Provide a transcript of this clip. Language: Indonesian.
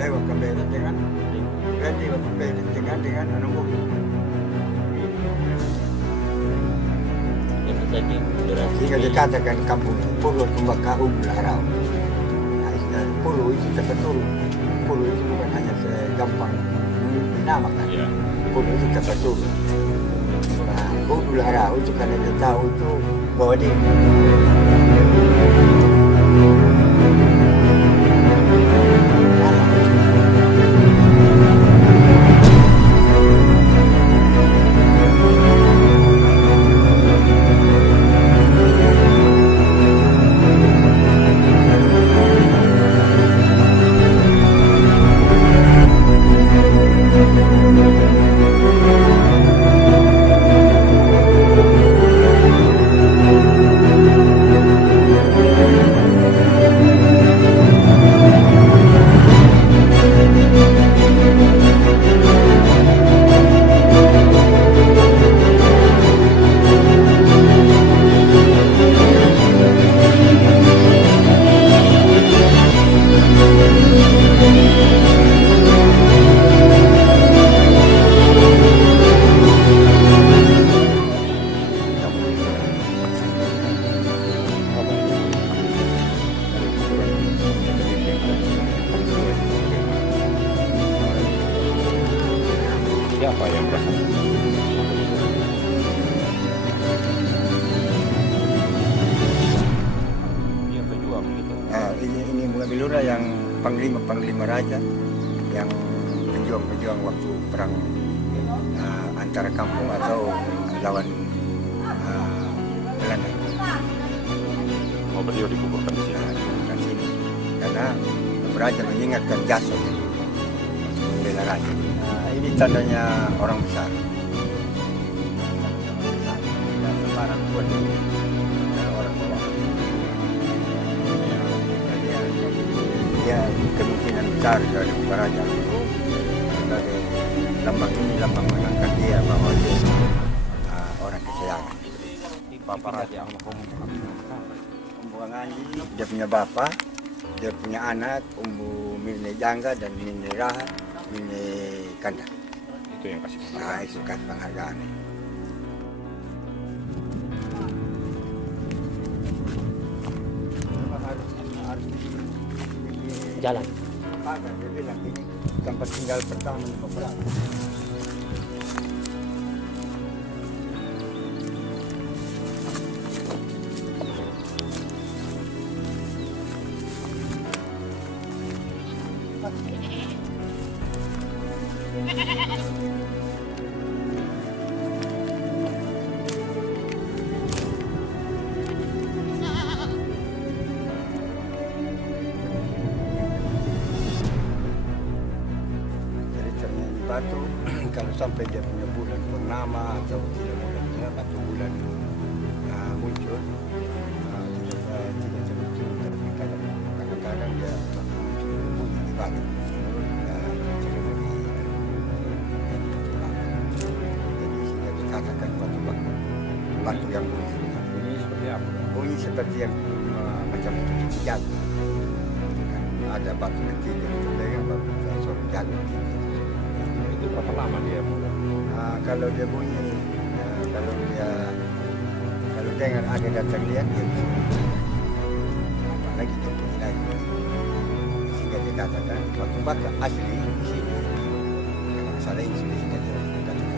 lewat ke Belet dengan ready waktu Belet dengan menunggu. Jadi durasi Jika dikatakan kampung Purwo Tumbaka Larau. Nah, istilah Purwo itu terbetul. Purwo itu bukan hanya segampang dinamakan. ya. Purwo itu terbetul. Nah, Larau itu karena dia tahu itu bahwa dia Siapa yang berhasil? Dia pejuang gitu. ini Mugabilura yang panglima raja yang pejuang waktu perang antara kampung atau lawan Belanda. Oh, beliau dikuburkan di sini. Bukan sini karena raja mengingatkan jasa membela raja. Ini tandanya orang besar. Tidak sembarang buat orang bawah. Dia kemungkinan besar dari raja itu sebagai lambang ini lambang mengangkat dia bahwa dia orang kesayangan. Bapak Raja Pembuangan ini dia punya bapak, dia punya anak, Umbu Mirne Jangga dan Mirne Raha, Mirne Kanda. itu yang kasih. Nah, itu kan penghargaan. Jalan. Dia bilang ini tempat tinggal pertama di Papua. Ceritanya di Batu, kalau sampai dia punya bulan purnama atau tidak bulannya atau bulan muncul, tidak tertentu, tapi kadang-kadang dia muncul bunyi di batu. Jadi sehingga dikatakan batu yang bunyi. Bunyi seperti apa? Bunyi seperti yang macam itu jago. Ada batu kecil yang terpegang batu sorot jago. Itu berapa lama dia mulai? Kalau dia bunyi, kalau dengar ada datang lihat dia bisa. Apalagi dia bunyi lagi. Sehingga dia katakan waktu bakar asli di sini. Kalau masalah ini sudah sehingga dia katakan.